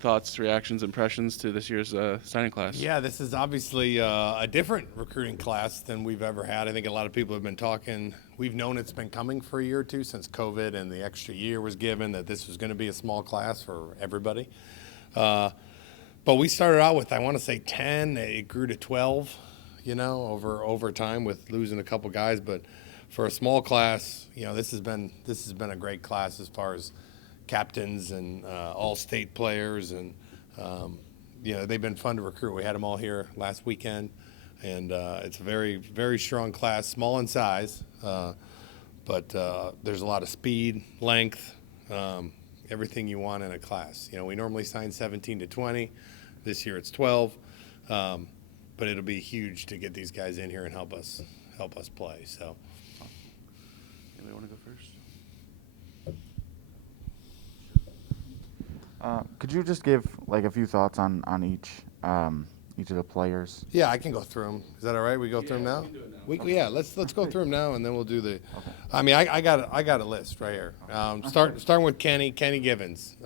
thoughts, reactions, impressions to this year's signing class? Yeah, this is obviously a different recruiting class than we've ever had. I think a lot of people have been talking. We've known it's been coming for a year or two since COVID and the extra year was given that this was going to be a small class for everybody. But we started out with, I want to say 10. It grew to 12, over time with losing a couple guys. But for a small class, this has been a great class as far as captains and all-state players, and they've been fun to recruit. We had them all here last weekend, and it's a very, very strong class, small in size, but there's a lot of speed, length, everything you want in a class. We normally sign 17 to 20. This year it's 12, but it'll be huge to get these guys in here and help us play. So, anybody want to go first? Could you just give a few thoughts on each of the players? Yeah, I can go through them. Is that all right? We go through them now. We can do it now. Let's go through them now, and then we'll do the. Okay. I mean, I got a list right here. Starting with Kenny Givens.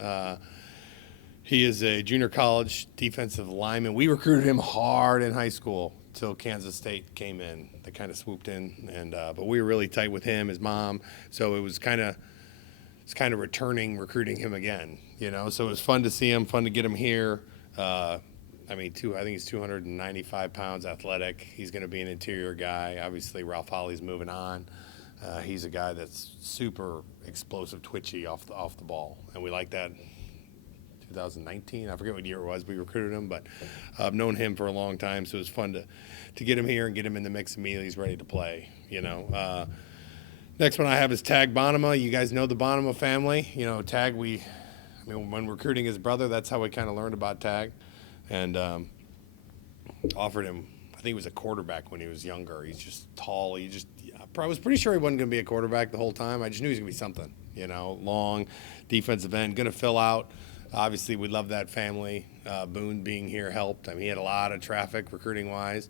He is a junior college defensive lineman. We recruited him hard in high school till Kansas State came in. They kind of swooped in, and but we were really tight with him, his mom. So it was kind of recruiting him again. So it was fun to see him, fun to get him here. I think he's 295 pounds, athletic. He's going to be an interior guy. Obviously, Ralph Holly's moving on. He's a guy that's super explosive, twitchy off the ball, and we like that. 2019, I forget what year it was we recruited him, but I've known him for a long time, so it was fun to get him here and get him in the mix immediately. He's ready to play. Next one I have is Tag Bonama. You guys know the Bonama family. Tag, when recruiting his brother, that's how we kind of learned about Tag, and offered him. I think he was a quarterback when he was younger. He's just tall. I was pretty sure he wasn't going to be a quarterback the whole time. I just knew he was going to be something. Long defensive end, going to fill out. Obviously, we love that family. Boone being here helped. He had a lot of traffic recruiting-wise.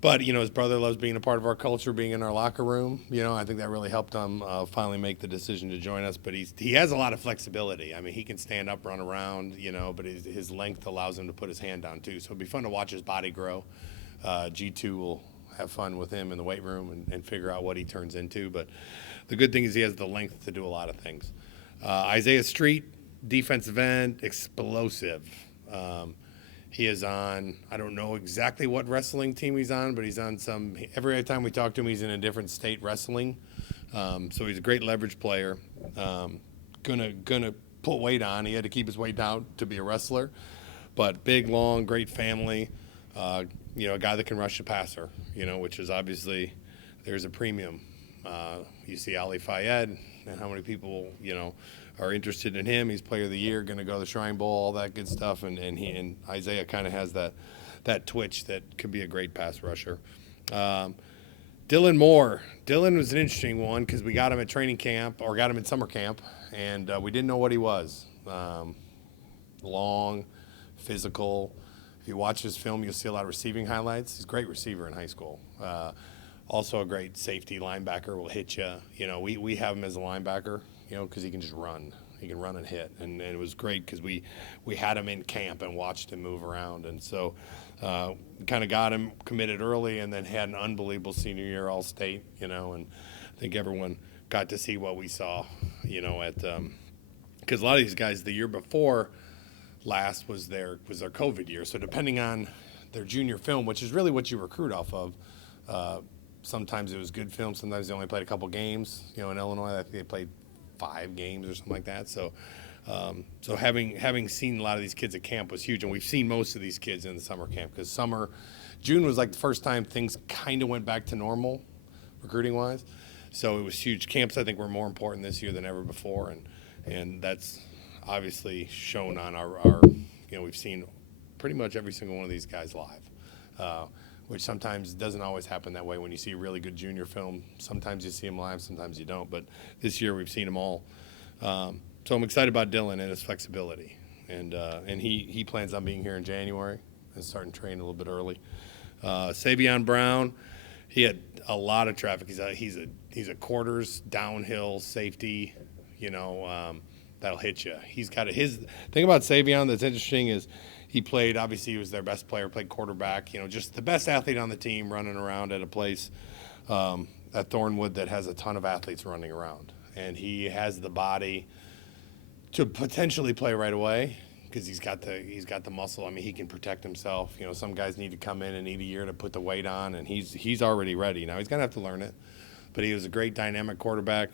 But, his brother loves being a part of our culture, being in our locker room. I think that really helped him finally make the decision to join us. But he has a lot of flexibility. He can stand up, run around, but his length allows him to put his hand down, too. So it'll be fun to watch his body grow. G2 will have fun with him in the weight room and figure out what he turns into. But the good thing is he has the length to do a lot of things. Isaiah Street, defensive end, explosive. He is on, I don't know exactly what wrestling team he's on, but he's on every time we talk to him, he's in a different state wrestling. So he's a great leverage player. Gonna put weight on. He had to keep his weight down to be a wrestler. But big, long, great family. A guy that can rush the passer, which is obviously, there's a premium. You see Ali Fayed and how many people, are interested in him. He's player of the year, going to go to the Shrine Bowl, all that good stuff. And Isaiah kind of has that twitch that could be a great pass rusher. Dylan Moore. Dylan was an interesting one because we got him at training camp, or got him at summer camp, and we didn't know what he was. Long, physical. If you watch his film, you'll see a lot of receiving highlights. He's a great receiver in high school. Also a great safety linebacker, will hit you. We have him as a linebacker, because he can just run. He can run and hit. And it was great because we had him in camp and watched him move around. And so kind of got him committed early and then had an unbelievable senior year All-State, and I think everyone got to see what we saw, because a lot of these guys the year before last was their COVID year. So depending on their junior film, which is really what you recruit off of, sometimes it was good film. Sometimes they only played a couple games. In Illinois, I think they played 5 games or something like that. So, having seen a lot of these kids at camp was huge, and we've seen most of these kids in the summer camp because June was like the first time things kind of went back to normal, recruiting-wise. So it was huge. Camps, I think, were more important this year than ever before, and that's obviously shown on our we've seen pretty much every single one of these guys live. Which sometimes doesn't always happen that way when you see a really good junior film. Sometimes you see them live, sometimes you don't. But this year we've seen them all. So I'm excited about Dylan and his flexibility. And he plans on being here in January and starting training a little bit early. Savion Brown, he had a lot of traffic. He's a quarters downhill safety. that'll hit you. He's got his thing about Savion that's interesting is he played, obviously he was their best player, played quarterback, just the best athlete on the team running around at a place at Thornwood that has a ton of athletes running around. And he has the body to potentially play right away because he's got the muscle. I mean, he can protect himself. Some guys need to come in and need a year to put the weight on, and he's already ready. Now he's gonna have to learn it, but he was a great dynamic quarterback,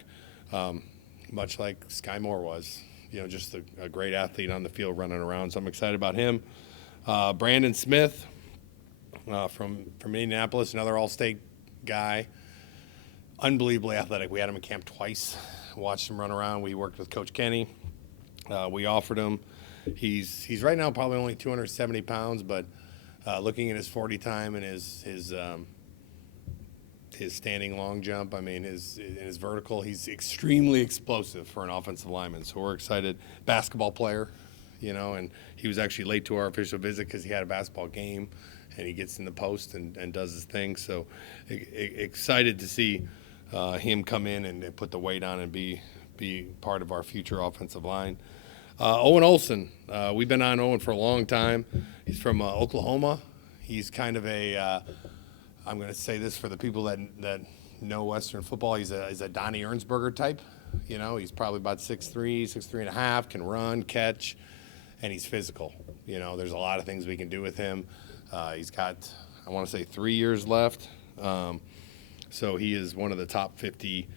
much like Sky Moore was. Just a great athlete on the field running around. So I'm excited about him. Brandon Smith from Indianapolis, another All-State guy. Unbelievably athletic. We had him in camp twice. Watched him run around. We worked with Coach Kenny. We offered him. He's right now probably only 270 pounds, but looking at his 40 time and his standing long jump, I mean, his vertical, he's extremely explosive for an offensive lineman. So we're excited. Basketball player, and he was actually late to our official visit because he had a basketball game, and he gets in the post and does his thing. So excited to see him come in and put the weight on and be part of our future offensive line. Owen Olson, we've been on Owen for a long time. He's from Oklahoma. He's kind of I'm going to say this for the people that know Western football. He's a Donnie Ernsberger type. He's probably about 6'3", 6'3.5", can run, catch, and he's physical. There's a lot of things we can do with him. He's got, I want to say, 3 years left. So he is one of the top 50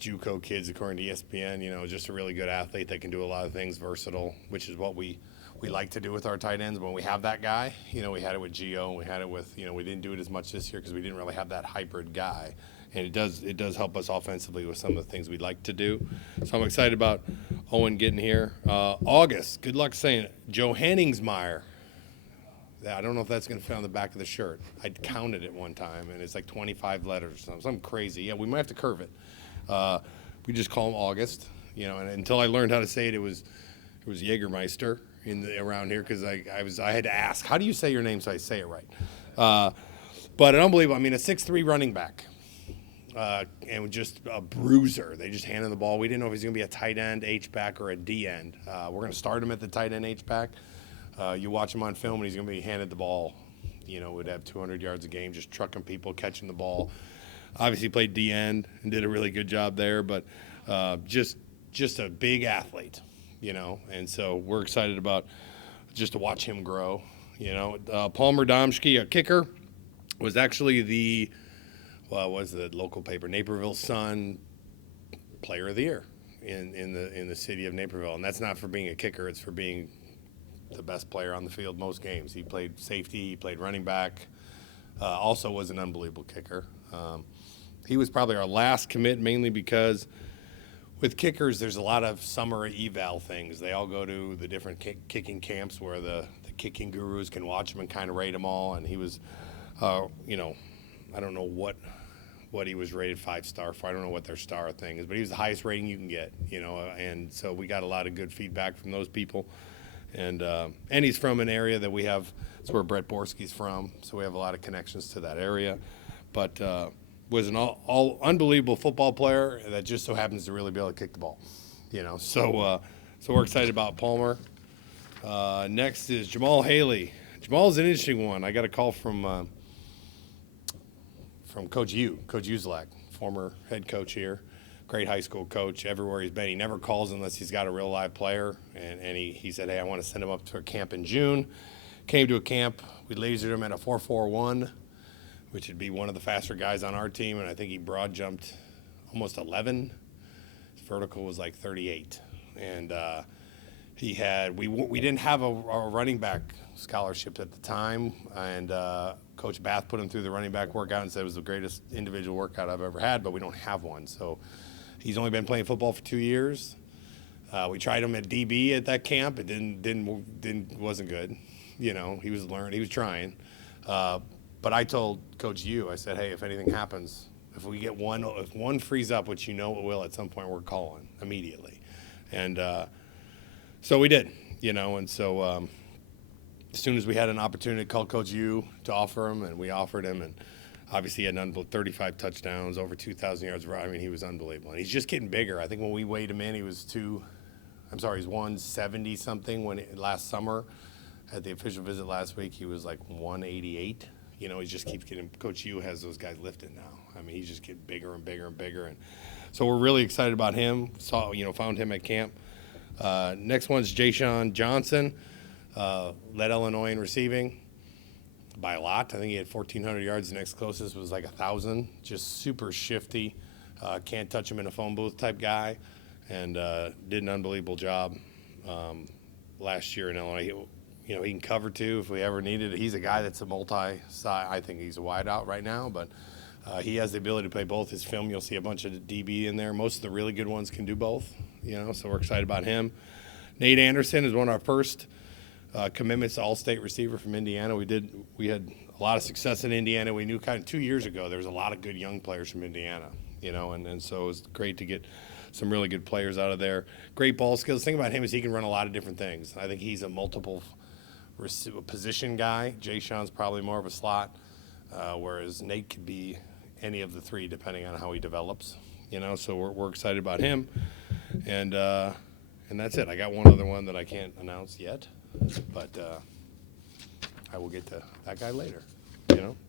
JUCO kids according to ESPN. Just a really good athlete that can do a lot of things, versatile, which is what we like to do with our tight ends when we have that guy. We had it with Gio, and we had it with, we didn't do it as much this year because we didn't really have that hybrid guy. And it does help us offensively with some of the things we'd like to do. So I'm excited about Owen getting here. August, good luck saying it. Joe Henningsmeyer. I don't know if that's going to fit on the back of the shirt. I counted it one time, and it's like 25 letters or something crazy. Yeah, we might have to curve it. We just call him August, and until I learned how to say it, it was Jägermeister around here because I had to ask, how do you say your name so I say it right? But an unbelievable, a 6'3" running back, and just a bruiser. They just handed the ball. We didn't know if he's going to be a tight end, H-back, or a D-end. We're going to start him at the tight end, H-back. You watch him on film, and he's going to be handed the ball. Would have 200 yards a game, just trucking people, catching the ball. Obviously played D-end and did a really good job there, but just a big athlete, and so we're excited about just to watch him grow, Palmer Domski, a kicker, was actually was the local paper, Naperville Sun Player of the Year in the city of Naperville, and that's not for being a kicker, it's for being the best player on the field most games. He played safety, he played running back, also was an unbelievable kicker. He was probably our last commit, mainly because with kickers, there's a lot of summer eval things. They all go to the different kicking camps where the kicking gurus can watch them and kind of rate them all. And he was, I don't know what he was rated 5-star for. I don't know what their star thing is, but he was the highest rating you can get, and so we got a lot of good feedback from those people. And he's from an area that we have, it's where Brett Borski's from, so we have a lot of connections to that area. But was an all unbelievable football player that just so happens to really be able to kick the ball, So we're excited about Palmer. Next is Jamal Haley. Jamal's an interesting one. I got a call from Coach Uzelak, former head coach here, great high school coach. Everywhere he's been, he never calls unless he's got a real live player. And he said, hey, I want to send him up to a camp in June. Came to a camp. We lasered him at a 4.41. Which would be one of the faster guys on our team, and I think he broad jumped almost 11. His vertical was like 38, and we didn't have a running back scholarship at the time, and Coach Bath put him through the running back workout and said it was the greatest individual workout I've ever had, but we don't have one. So he's only been playing football for 2 years. We tried him at DB at that camp. It wasn't good. He was trying. But I told Coach I said, hey, if anything happens, if one frees up, which it will at some point, we're calling immediately. And so we did, and so as soon as we had an opportunity to call Coach to offer him, and we offered him, and obviously he had 35 touchdowns, over 2,000 yards. He was unbelievable. And he's just getting bigger. I think when we weighed him in, he was He's 170 something last summer. At the official visit last week, he was like 188. You know, he just keeps getting. Coach U has those guys lifting now. I mean, he's just getting bigger and bigger and bigger, and so we're really excited about him. Found him at camp. Next one's Jayshawn Johnson, led Illinois in receiving by a lot. I think he had 1,400 yards. The next closest was like 1,000. Just super shifty, can't touch him in a phone booth type guy, and did an unbelievable job last year in Illinois. He can cover too if we ever needed it. He's a guy that's a multi-side. I think he's a wideout right now, but he has the ability to play both. His film, you'll see a bunch of DB in there. Most of the really good ones can do both, so we're excited about him. Nate Anderson is one of our first commitments to all-state receiver from Indiana. We had a lot of success in Indiana. We knew kind of 2 years ago there was a lot of good young players from Indiana, and so it was great to get some really good players out of there. Great ball skills. The thing about him is he can run a lot of different things. I think he's a multiple position guy. Jayshawn's probably more of a slot, whereas Nate could be any of the three depending on how he develops. So we're excited about him, and that's it. I got one other one that I can't announce yet, but I will get to that guy later.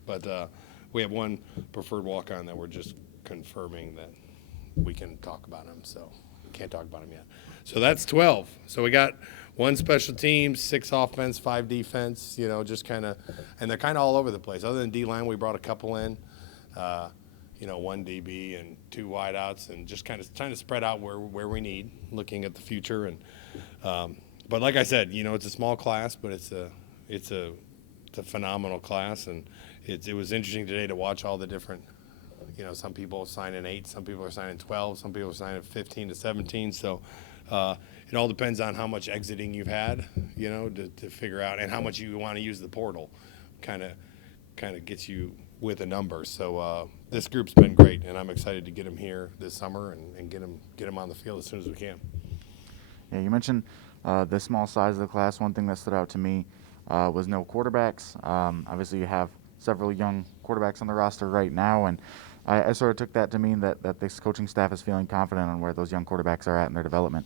But we have one preferred walk-on that we're just confirming that we can talk about him. So we can't talk about him yet. So that's 12. So we got 1 special teams, 6 offense, 5 defense, just kind of, and they're kind of all over the place. Other than D-line, we brought a couple in, 1 DB and 2 wideouts, and just kind of trying to spread out where we need, looking at the future. And but like I said, it's a small class, but it's a phenomenal class, and it was interesting today to watch all the different. Some people sign in 8, some people are signing 12, some people are signing 15 to 17. So it all depends on how much exiting you've had, to figure out, and how much you want to use the portal. Kind of gets you with a number. So this group's been great, and I'm excited to get them here this summer and get them on the field as soon as we can. Yeah, you mentioned the small size of the class. One thing that stood out to me was no quarterbacks. Obviously, you have several young quarterbacks on the roster right now, and I sort of took that to mean that this coaching staff is feeling confident on where those young quarterbacks are at in their development.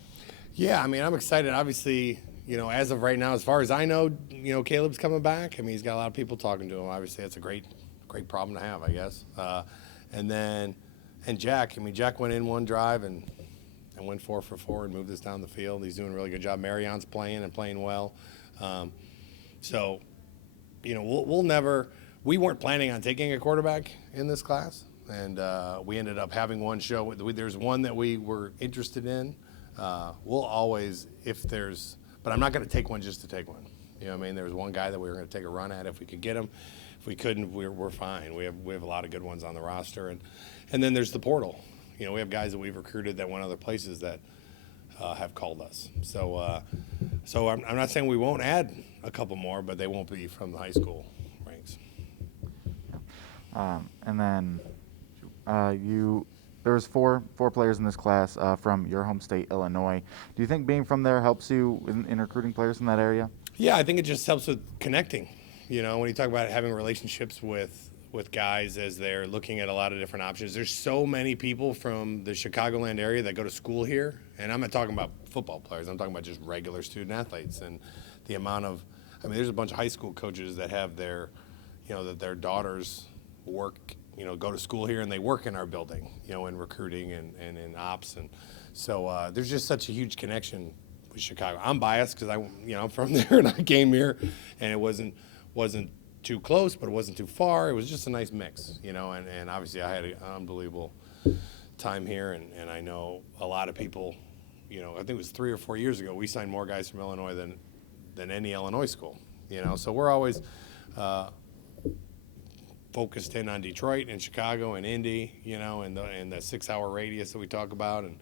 Yeah, I mean, I'm excited. Obviously, as of right now, as far as I know, Caleb's coming back. I mean, he's got a lot of people talking to him. Obviously, that's a great problem to have, I guess. And Jack. I mean, Jack went in one drive and went 4 for 4 and moved us down the field. He's doing a really good job. Marion's playing well. So, we weren't planning on taking a quarterback in this class. And we ended up having one show. There's one that we were interested in. We'll always, but I'm not going to take one just to take one. There was one guy that we were going to take a run at if we could get him. If we couldn't, we're fine. We have a lot of good ones on the roster. And then there's the portal. We have guys that we've recruited that went other places that have called us. So I'm not saying we won't add a couple more, but they won't be from the high school ranks. And then there was four players in this class from your home state, Illinois. Do you think being from there helps you in recruiting players in that area? Yeah, I think it just helps with connecting. When you talk about having relationships with guys as they're looking at a lot of different options, there's so many people from the Chicagoland area that go to school here. And I'm not talking about football players. I'm talking about just regular student athletes. And the amount of, there's a bunch of high school coaches that have their daughters work, go to school here and they work in our building, in recruiting and in ops. And so there's just such a huge connection with Chicago. I'm biased because I'm from there and I came here, and it wasn't too close, but it wasn't too far. It was just a nice mix, and obviously I had an unbelievable time here, and I know a lot of people, I think it was 3 or 4 years ago, we signed more guys from Illinois than any Illinois school, so we're always focused in on Detroit and Chicago and Indy, and the 6-hour radius that we talk about, and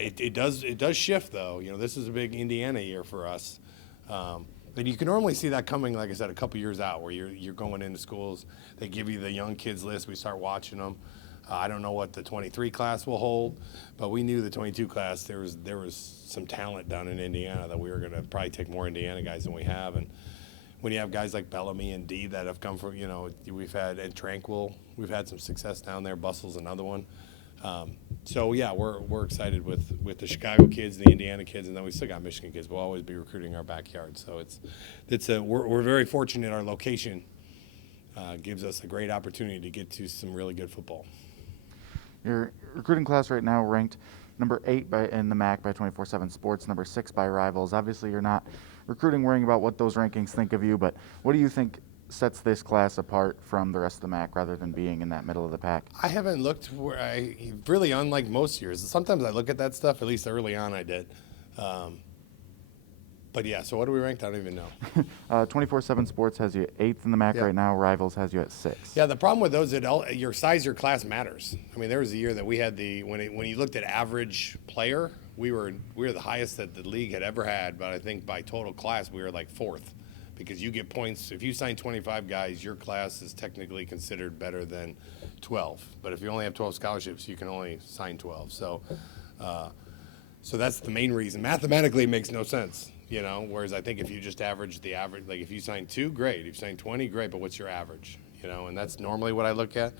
it does shift though. This is a big Indiana year for us, but you can normally see that coming, like I said, a couple years out, where you're going into schools. They give you the young kids list. We start watching them. I don't know what the 23 class will hold, but we knew the 22 class there was some talent down in Indiana that we were going to probably take more Indiana guys than we have. And when you have guys like Bellamy and D that have come from, we've had, and Tranquil, we've had some success down there. Bustle's another one. So yeah, we're excited with the Chicago kids, the Indiana kids, and then we still got Michigan kids. We'll always be recruiting our backyard. So we're very fortunate. Our location gives us a great opportunity to get to some really good football. Your recruiting class right now ranked number 8 in the MAC by 24/7 Sports, number 6 by Rivals. Obviously, you're not recruiting worrying about what those rankings think of you, but what do you think sets this class apart from the rest of the MAC rather than being in that middle of the pack? I haven't looked really unlike most years. Sometimes I look at that stuff. At least early on, I did. But yeah, so what are we ranked? I don't even know. 24/7 Sports has you 8th in the MAC right now. Rivals has you at 6th. Yeah, the problem with those is your size, your class matters. I mean, there was a year that we had when you looked at average player, we were the highest that the league had ever had. But I think by total class, we were like 4th, because you get points if you sign 25 guys. Your class is technically considered better than 12. But if you only have 12 scholarships, you can only sign 12. So that's the main reason. Mathematically, it makes no sense. Whereas I think if you just average the average, like if you sign 2, great. If you sign 20, great. But what's your average? And that's normally what I look at.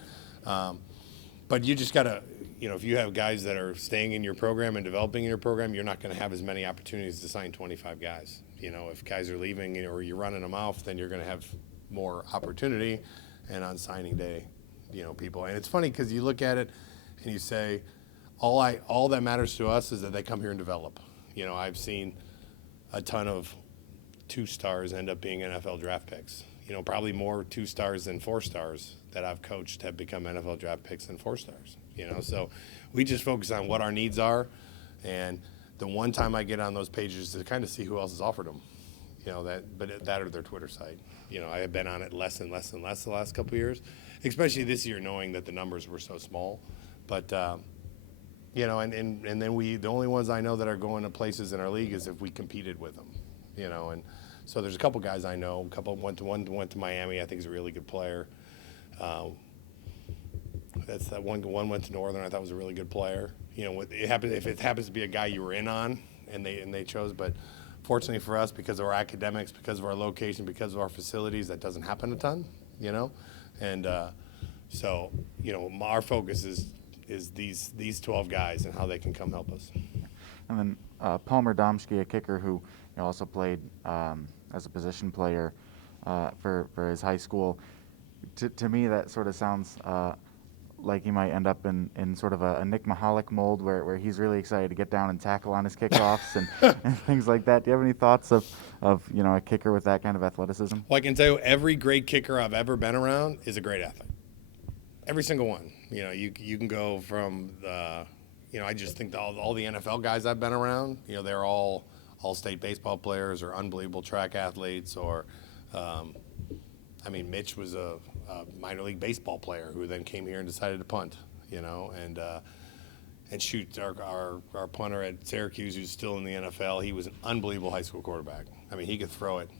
But you just gotta, if you have guys that are staying in your program and developing in your program, you're not going to have as many opportunities to sign 25 guys. If guys are leaving or you're running them off, then you're going to have more opportunity. And on signing day, people. And it's funny because you look at it and you say, all that matters to us is that they come here and develop. I've seen a ton of 2-stars end up being NFL draft picks. Probably more 2-stars than 4-stars that I've coached have become NFL draft picks than 4-stars. So we just focus on what our needs are, and the one time I get on those pages to kind of see who else has offered them, that or their Twitter site. I have been on it less and less and less the last couple of years, especially this year, knowing that the numbers were so small. But and then the only ones I know that are going to places in our league is if we competed with them, and so there's a couple guys I know. A couple went to Miami. I think he's a really good player. That's that one went to Northern. I thought was a really good player. If it happens to be a guy you were in on and they chose, but fortunately for us, because of our academics, because of our location, because of our facilities, that doesn't happen a ton, and so our focus is these 12 guys and how they can come help us. And then Palmer Domski, a kicker who also played as a position player for his high school. To me, that sort of sounds like he might end up in sort of a Nick Mahalik mold where he's really excited to get down and tackle on his kickoffs and things like that. Do you have any thoughts of a kicker with that kind of athleticism? Well, I can tell you every great kicker I've ever been around is a great athlete. Every single one. You can go from I just think all the NFL guys I've been around, they're all state baseball players or unbelievable track athletes, or Mitch was a minor league baseball player who then came here and decided to punt, and shoot, our punter at Syracuse, who's still in the NFL, he was an unbelievable high school quarterback. He could throw it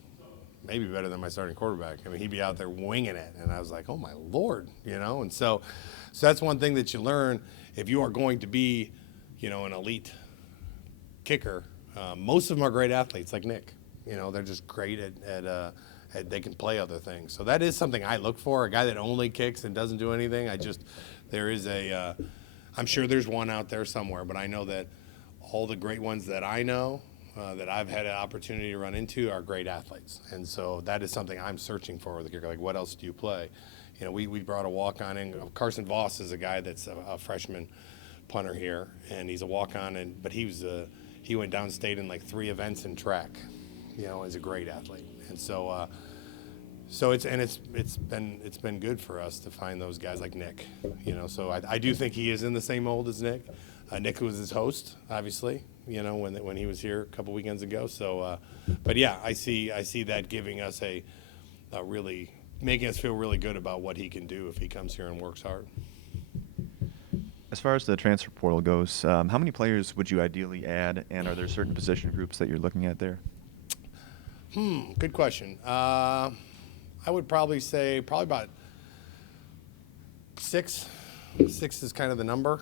maybe better than my starting quarterback. He'd be out there winging it, and I was like, oh my Lord, and so that's one thing that you learn if you are going to be, an elite kicker. Most of them are great athletes, like Nick. They're just great at they can play other things. So that is something I look for, a guy that only kicks and doesn't do anything. I'm sure there's one out there somewhere, but I know that all the great ones that I know, that I've had an opportunity to run into, are great athletes. And so that is something I'm searching for with the kicker. Like, what else do you play? We brought a walk-on in. Carson Voss is a guy that's a freshman punter here, and he's a walk-on, but he went downstate in like 3 events in track, as a great athlete. And so it's been good for us to find those guys like Nick, So I do think he is in the same mold as Nick. Nick was his host, obviously, when he was here a couple weekends ago. So, but yeah, I see that giving us really making us feel really good about what he can do if he comes here and works hard. As far as the transfer portal goes, how many players would you ideally add, and are there certain position groups that you're looking at there? Good question. I would probably say about 6. 6 is kind of the number.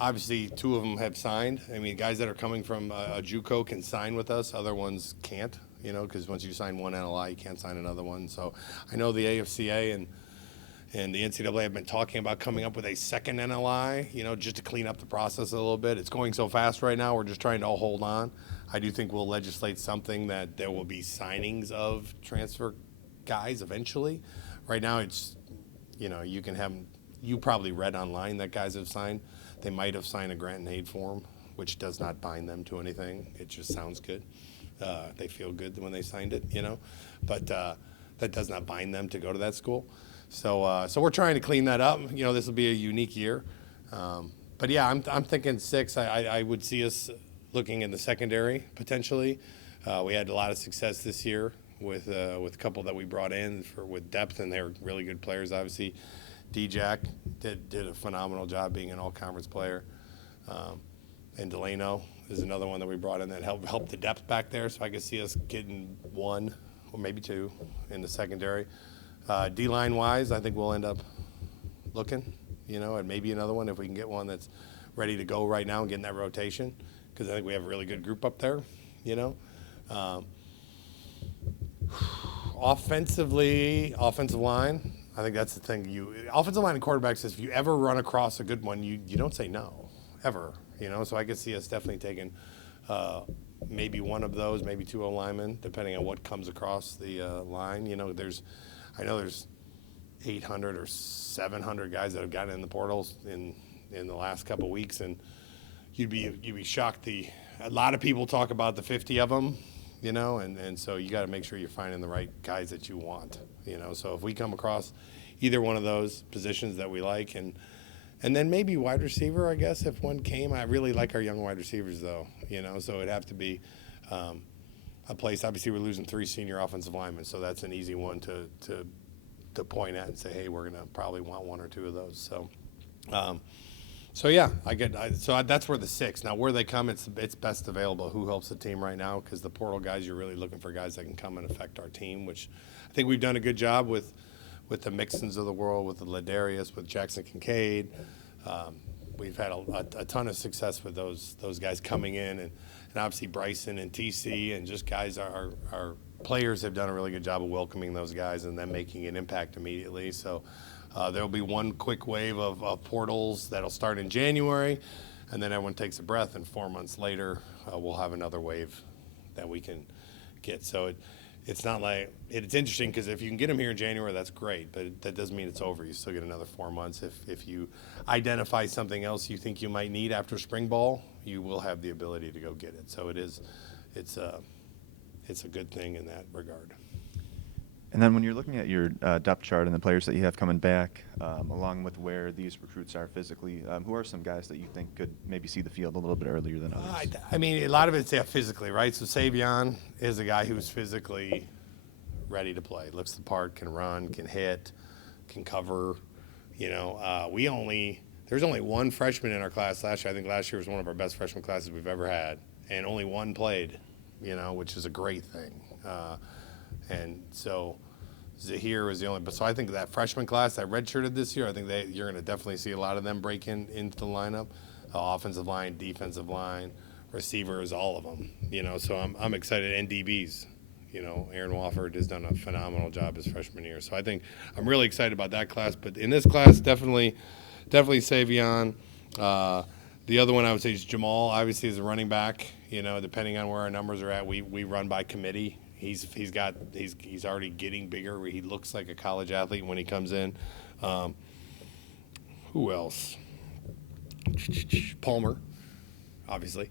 Obviously, 2 of them have signed. Guys that are coming from a JUCO can sign with us. Other ones can't, because once you sign one NLI, you can't sign another one. So I know the AFCA And the NCAA have been talking about coming up with a second NLI, just to clean up the process a little bit. It's going so fast right now, we're just trying to all hold on. I do think we'll legislate something that there will be signings of transfer guys eventually. Right now, it's, you can have, you probably read online that guys have signed. They might have signed a grant and aid form, which does not bind them to anything. It just sounds good. They feel good when they signed it, but that does not bind them to go to that school. So we're trying to clean that up. This will be a unique year. But yeah, I'm thinking 6. I would see us looking in the secondary potentially. We had a lot of success this year with a couple that we brought in with depth, and they're really good players. Obviously, D-Jack did a phenomenal job being an all-conference player. And Delano is another one that we brought in that helped the depth back there. So I could see us getting 1 or maybe 2 in the secondary. D-line wise, I think we'll end up looking, and maybe another one if we can get one that's ready to go right now and get in that rotation, because I think we have a really good group up there, Offensively, offensive line, I think that's the thing. Offensive line and quarterbacks, if you ever run across a good one, you don't say no, ever, So I could see us definitely taking maybe one of those, maybe 2 O-linemen, depending on what comes across the line. I know there's 800 or 700 guys that have gotten in the portals in the last couple of weeks, and you'd be shocked. A lot of people talk about the 50 of them, and so you got to make sure you're finding the right guys that you want, So if we come across either one of those positions that we like, and then maybe wide receiver, I guess, if one came. I really like our young wide receivers, though, so it'd have to be a place. Obviously, we're losing 3 senior offensive linemen, so that's an easy one to point at and say, hey, we're going to probably want 1 or 2 of those. So yeah, that's where the 6. Now, where they come, it's best available. Who helps the team right now? Because the portal guys, you're really looking for guys that can come and affect our team, which I think we've done a good job with the Mixons of the world, with the Ladarius, with Jackson Kincaid. We've had a ton of success with those guys coming in, and obviously Bryson and TC, and just guys, our players have done a really good job of welcoming those guys and then making an impact immediately. So there'll be one quick wave of portals that'll start in January, and then everyone takes a breath, and 4 months later we'll have another wave that we can get. So it's not like it's interesting, because if you can get them here in January, that's great, but that doesn't mean it's over. You still get another 4 months. If you identify something else you think you might need after spring ball, you will have the ability to go get it. So it's a good thing in that regard. And then when you're looking at your depth chart and the players that you have coming back, along with where these recruits are physically, who are some guys that you think could maybe see the field a little bit earlier than others? I mean, a lot of it's physically, right? So Savion is a guy who's physically ready to play, looks the part, can run, can hit, can cover. There's only 1 freshman in our class last year. I think last year was one of our best freshman classes we've ever had, and only 1 played, which is a great thing. And so Zahir was the only, but so I think that freshman class that redshirted this year, I think you're going to definitely see a lot of them break into the lineup. Offensive line, defensive line, receivers, all of them. So I'm excited. And DBs, Aaron Wofford has done a phenomenal job his freshman year. So I think I'm really excited about that class. But in this class, definitely Savion. The other one I would say is Jamal. Obviously, as a running back, depending on where our numbers are at, we run by committee. He's already getting bigger. He looks like a college athlete when he comes in. Who else? Palmer, obviously.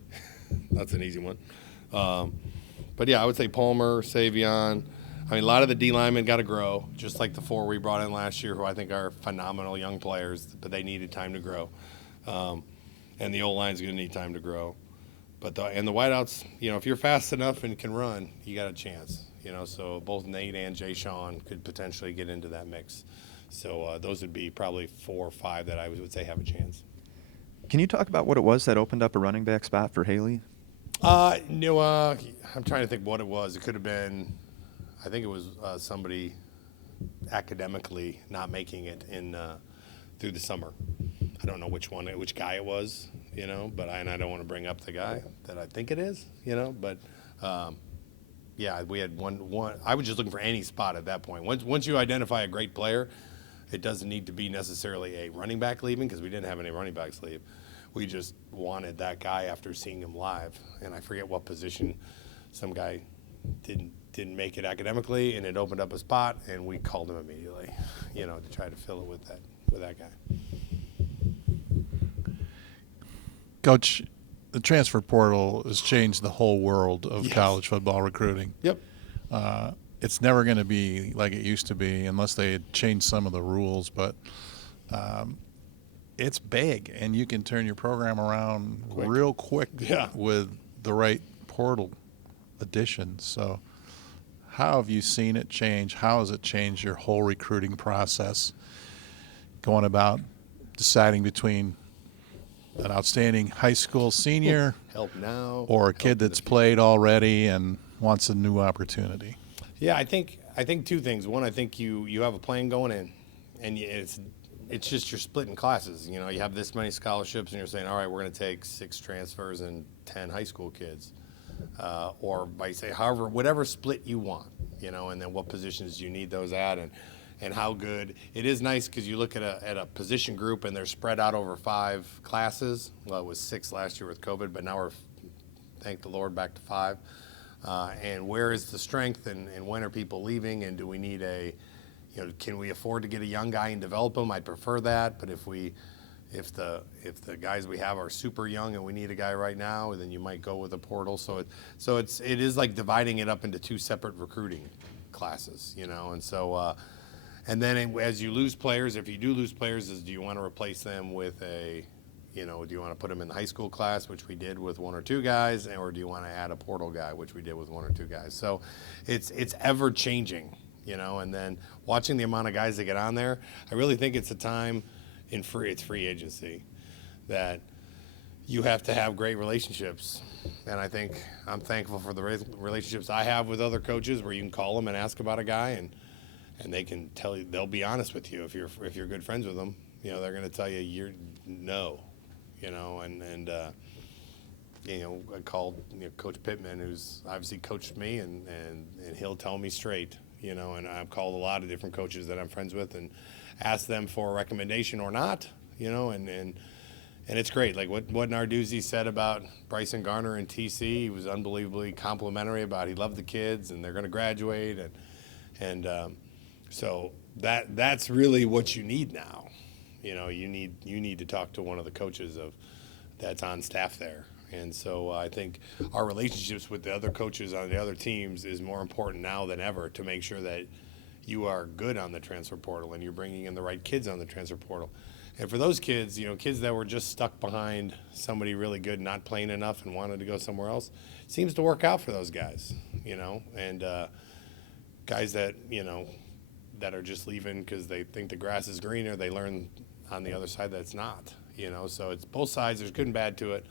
That's an easy one. But yeah, I would say Palmer, Savion. I mean, a lot of the D linemen got to grow, just like the 4 we brought in last year, who I think are phenomenal young players, but they needed time to grow. And the O-line's going to need time to grow. But the wideouts, if you're fast enough and can run, you got a chance. So both Nate and Jayshawn could potentially get into that mix. So those would be probably 4 or 5 that I would say have a chance. Can you talk about what it was that opened up a running back spot for Haley? No, I'm trying to think what it was. It could have been, I think it was somebody academically not making it in through the summer. I don't know which guy it was, but I don't want to bring up the guy that I think it is, but yeah, we had one. I was just looking for any spot at that point. Once you identify a great player, It doesn't need to be necessarily a running back leaving, because we didn't have any running backs leave. We just wanted that guy after seeing him live, and I forget what position. Some guy didn't make it academically, and it opened up a spot, and we called him immediately, to try to fill it with that guy. Coach, the transfer portal has changed the whole world of Yes. college football recruiting. Yep. It's never going to be like it used to be unless they change some of the rules, but it's big, and you can turn your program around real quick Yeah. with the right portal additions. So how have you seen it change? How has it changed your whole recruiting process, going about deciding between an outstanding high school senior Help now. or a help kid in the that's played already and wants a new opportunity? Yeah, I think two things. One, I think you have a plan going in, and it's just you're splitting classes. You have this many scholarships, and you're saying, all right, we're going to take 6 transfers and 10 high school kids, or by say however whatever split you want. And then what positions do you need those at, and how good it is. Nice because you look at a position group and they're spread out over 5 classes. Well, it was 6 last year with COVID, but now we're, thank the Lord, back to 5. And where is the strength, and when are people leaving, and do we need can we afford to get a young guy and develop him? I'd prefer that, but if the guys we have are super young and we need a guy right now, then you might go with a portal. So it is like dividing it up into 2 separate recruiting classes, and so and then as you lose players, if you do lose players, do you want to replace them with do you want to put them in the high school class, which we did with 1 or 2 guys, or do you want to add a portal guy, which we did with 1 or 2 guys? So it's ever changing, and then watching the amount of guys that get on there, I really think it's a time it's free agency that you have to have great relationships. And I think I'm thankful for the relationships I have with other coaches where you can call them and ask about a guy, and they can tell you, they'll be honest with you if you're good friends with them. They're going to tell you no. I called Coach Pittman, who's obviously coached me, and he'll tell me straight, and I've called a lot of different coaches that I'm friends with and asked them for a recommendation or not, and it's great. Like what Narduzzi said about Bryson Garner and TC, he was unbelievably complimentary about, he loved the kids and they're going to graduate, and so that's really what you need now. You need to talk to one of the coaches that's on staff there. And so I think our relationships with the other coaches on the other teams is more important now than ever, to make sure that you are good on the transfer portal and you're bringing in the right kids on the transfer portal. And for those kids, kids that were just stuck behind somebody really good, not playing enough and wanted to go somewhere else, seems to work out for those guys, and guys that, that are just leaving because they think the grass is greener, they learn on the other side that it's not, so it's both sides. There's good and bad to it.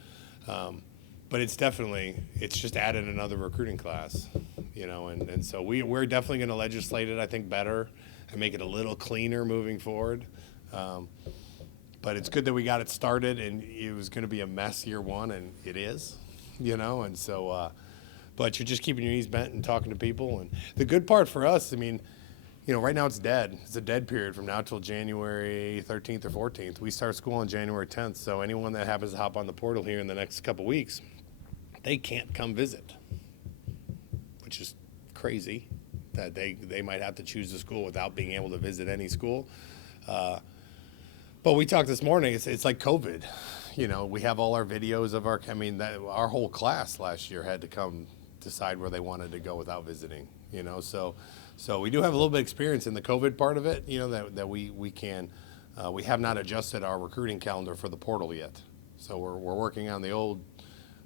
But it's just added another recruiting class, and so we're definitely going to legislate it, I think, better and make it a little cleaner moving forward. But it's good that we got it started, and it was going to be a mess year 1, and it is, and so, but you're just keeping your knees bent and talking to people. And the good part for us, right now it's dead. It's a dead period from now till January 13th or 14th. We start school on January 10th, so anyone that happens to hop on the portal here in the next couple weeks, they can't come visit, which is crazy that they might have to choose a school without being able to visit any school. But we talked this morning, it's like COVID. We have all our videos of our whole class last year had to come decide where they wanted to go without visiting, So we do have a little bit of experience in the COVID part of it, that we can. We have not adjusted our recruiting calendar for the portal yet. So we're working on the old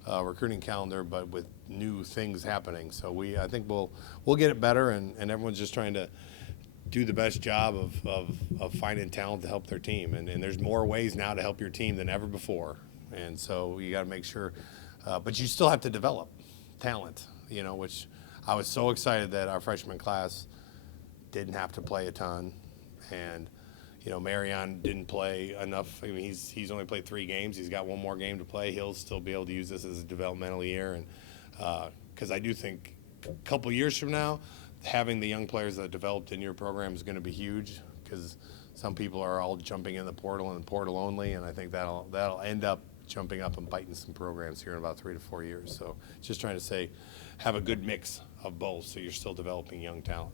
recruiting calendar, but with new things happening. So I think we'll get it better, and everyone's just trying to do the best job of finding talent to help their team. And there's more ways now to help your team than ever before. And so you got to make sure, but you still have to develop talent, which I was so excited that our freshman class didn't have to play a ton. And, Marion didn't play enough. He's only played 3 games. He's got 1 more game to play. He'll still be able to use this as a developmental year. And because I do think a couple years from now, having the young players that developed in your program is going to be huge, because Some people are all jumping in the portal and portal only, and I think that'll end up jumping up and biting some programs here in about 3 to 4 years. So just trying to say, have a good mix of both, so you're still developing young talent.